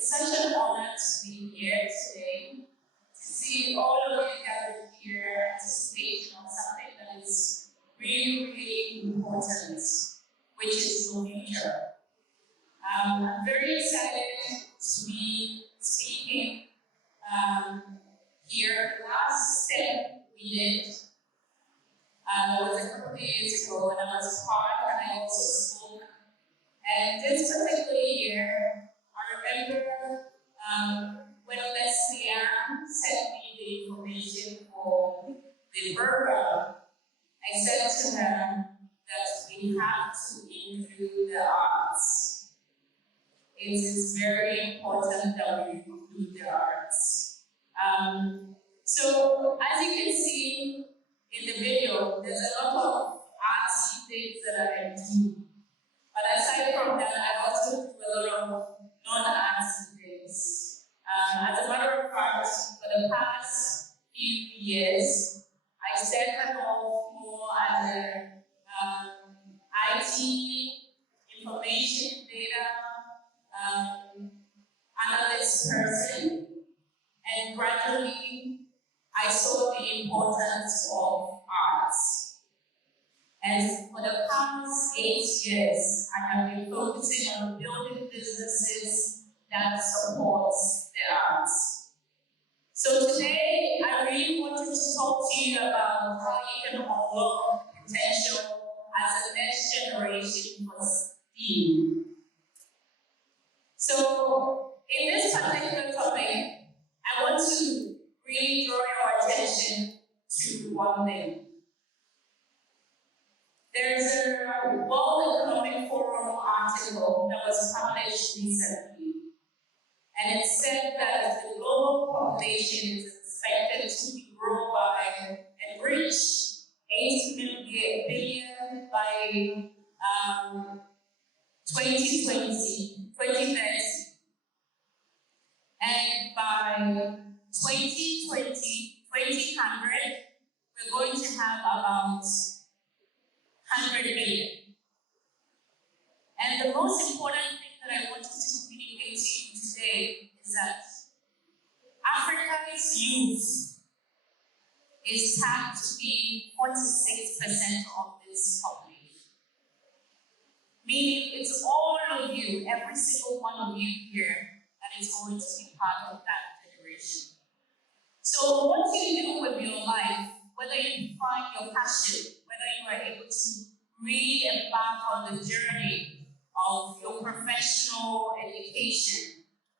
It's such an honor to be here today, to see all of you gathered here, anticipation of something that is really, really important, which is your future. I'm very excited to be speaking here. The last step we did was a couple of years ago, and I was part, and I also spoke. And this particular year, I remember when Leslie Ann sent me the information for the program, I said to her that we have to include the arts. It is very important that we include the arts. So, as you can see in the video, there's a lot of artsy things that I do. But aside from that, I also do a lot of non-artsy things. As a matter of fact, for the past few years, I started off more as a IT, information data, analyst person, and gradually I saw the importance of arts. And for the past 8 years, I have been focusing on building businesses that support the arts. So today, I really wanted to talk to you about how you can unlock potential as a next generation for STEAM. So, in this particular topic, I want to really draw your attention to one thing. There's a World Economic Forum article that was published recently, and it said that the global population is expected to grow by and reach 8 billion by 2030. And by 2020, we're going to have about 100 million. And the most important thing that I wanted to communicate to you today is that Africa's youth is tagged to be 46% of this population. Meaning it's all of you, every single one of you here, that is going to be part of that generation. So what you do with your life, whether you find your passion, whether you are able to really embark on the journey of your professional education,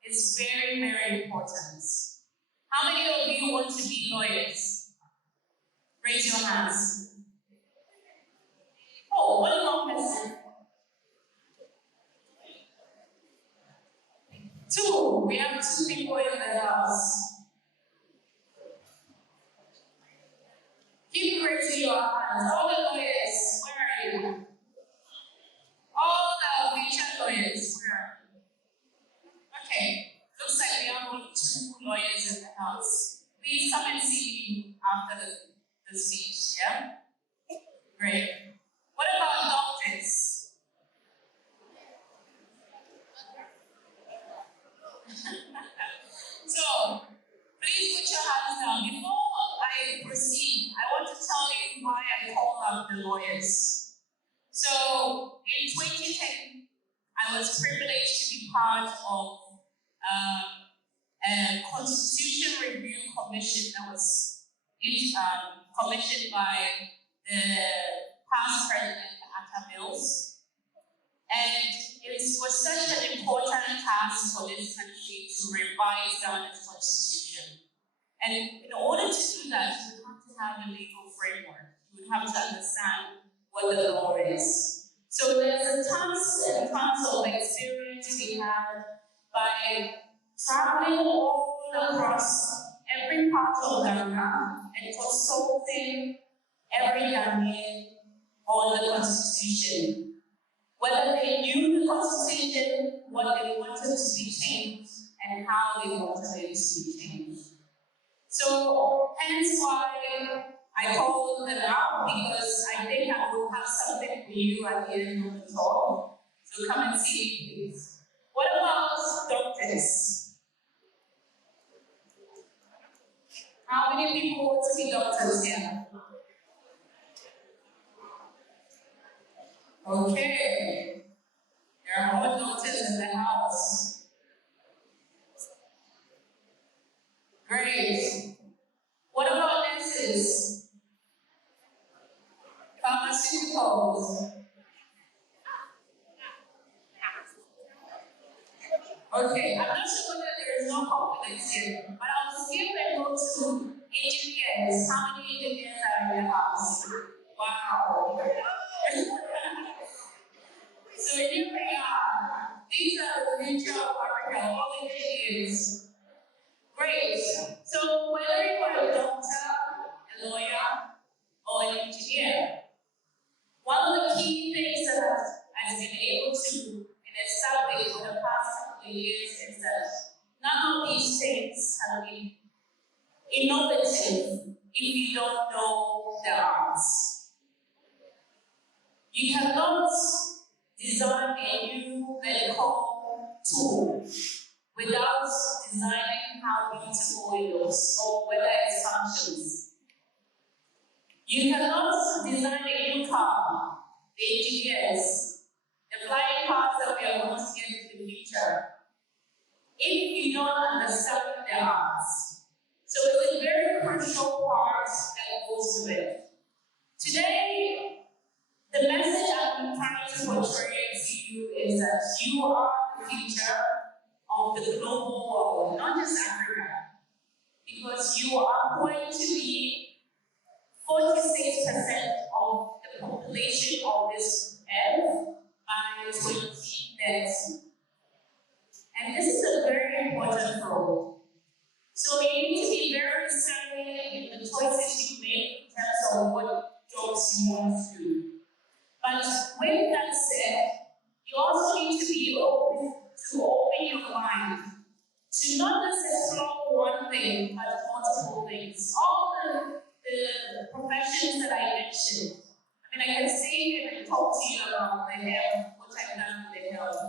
is very, very important. How many of you want to be lawyers? Raise your hands. Oh, one more person. 2. We have 2 people in the house. Keep raising your hands. All the lawyers, where are you? All the future lawyers, where are you? Okay, looks like we have only 2 lawyers in the house. Please come and see me after the speech, yeah? Great. What about doctors? So, please put your hands down. Before I proceed, I want to tell you why I called up the lawyers. So, in 2010, I was privileged to be part of a Constitution Review Commission that was commissioned by the past president, Atta Mills. And it was such an important task for this country to revise down its constitution. And in order to do that, you would have to have a legal framework. You would have to understand what the law is. So there's a tons and tons of experience we had by traveling all across every part of Ghana and consulting every Ghanaian on the constitution. Whether they knew the constitution, what they wanted to be changed, and how they wanted it to be changed. So, hence why I called them out, because I think I will have something for you at the end of the talk. So come and see me, please. What about doctors? daughters here? Okay. There are more daughters in the house. Great. What about nurses? Pharmaceuticals? Okay, I'm not sure whether there is no confidence here, but I'll skip and go to engineers. How many engineers are in the house? Wow. So here we are. These are the future of Africa, all engineers. Great. So whether you are a doctor, a lawyer, or an engineer, one of the key things that I've been able to establish for the past couple of years is that none of these things have been innovative if you don't know the arts. You cannot design a new medical tool without designing how beautiful it looks or whether it functions. You cannot design a new car, the engineers, the flying cars that we are going to get in the future, if you don't understand the arts. So it's a very crucial part that goes to it. Today, the message I'm trying to portray to you is that you are the future of the global world, not just Africa, because you are going to be 46% of the population of this earth by 2030. And this is a very important role. So you need to be very savvy in the choices you make in terms of what jobs you want to do. But with that said, you also need to be open your mind to not just explore one thing, but multiple things. All the professions that I mentioned. I mean, I can sit here and talk to you about the health, what I've done with the health.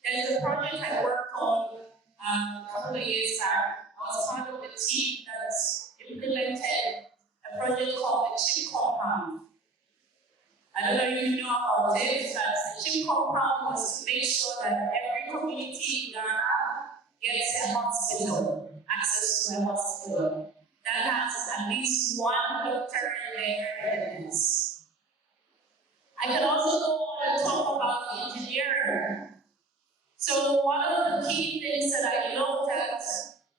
There's a project I worked on a couple of years back. I was part of the team that's implemented a project called the Chip Compound. I don't know if you know about it, but the Chip Compound was to make sure that every community in Ghana gets a hospital, access to a hospital that has at least one doctor in there and nurse. I can also go on and talk about engineering. So one of the key things that I looked at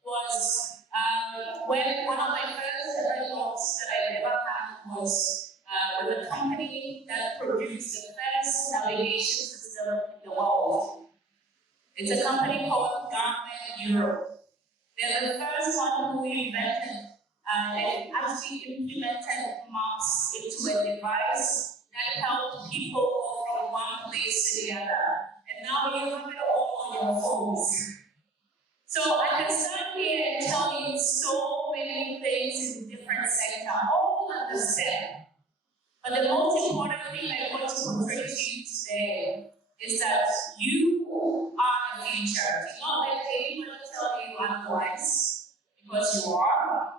was when one of my first ever jobs that I ever had was with a company that produced the first navigation system in the world. It's a company called Garment Europe. They're the first one who invented and actually implemented maps into a device that helped people go from one place to the other. And now you have it all on your phones. So I can stand here and tell you so many things in different sectors, all understand. But the most important thing I want to portray to you today is that you are the future. Do not let anyone tell you otherwise, because you are.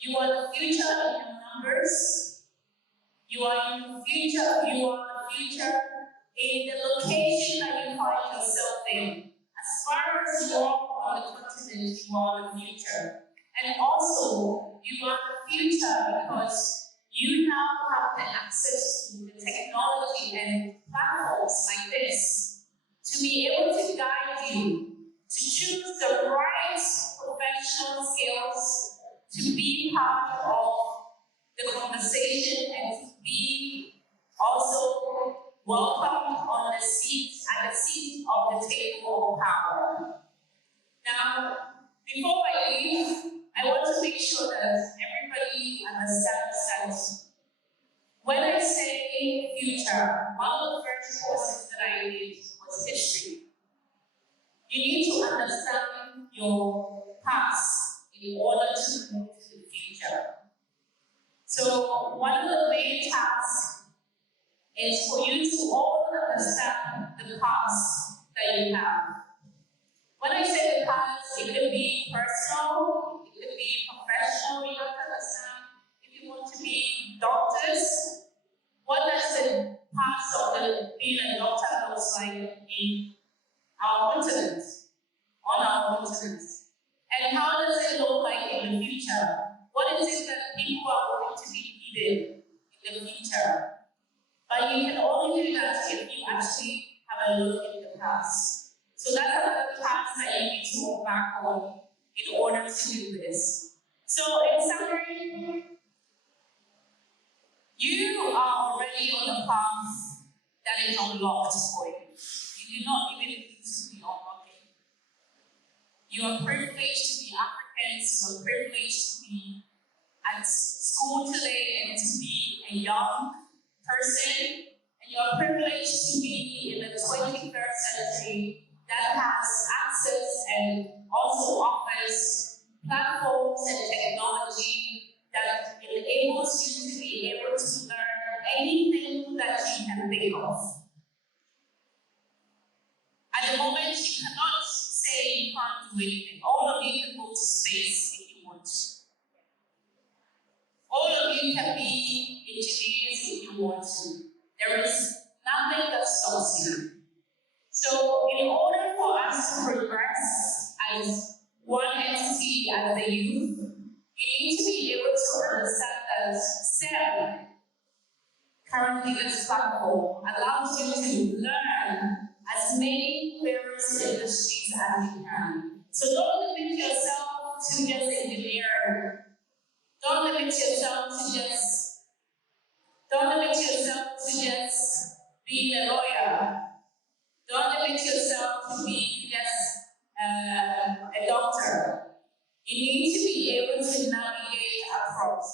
You are the future in your numbers. You are in the future. You are the future in the location that you find yourself in. As far as you are on the continent, you are the future. And also, you are the future because you now have the access to the technology and platforms like this to be able to guide you to choose the right professional skills to be part of the conversation and to be also welcomed on the seat at the seat of the table of power. Now, before I leave, I want to make sure that everybody understands that when I say future, one of the first courses that I did was history. You need to understand your past in order to move to the future. So one of the main tasks is for you to all understand the past that you have. When I say the past, it could be personal, it could be professional, you have to understand doctors. What does the path of being a doctor look like in our continent, on our continent? And how does it look like in the future? What is it that people are going to be needed in the future? But you can only do that if you actually have a look in the past. So that's another task that you need to work back on in order to do this. So in summary, you are already on the path that is unlocked for you. You do not even need to be unlocking. You are privileged to be Africans, you are privileged to be at school today and to be a young person, and you are privileged to be in the 21st century that has access and also offers platforms and technology that enables you to be able to learn anything that you can think of. At the moment, you cannot say you can't do anything. All of you can go to space if you want to. All of you can be engineers if you want to. There is nothing that stops you. So in order for us to progress as one entity, as the youth, you need to be able to understand that STEM, currently this platform, allows you to learn as many various industries as you can. So don't limit yourself to just engineer. Don't limit yourself to just being a lawyer. Don't limit yourself to being just a doctor. You need to be able to navigate across.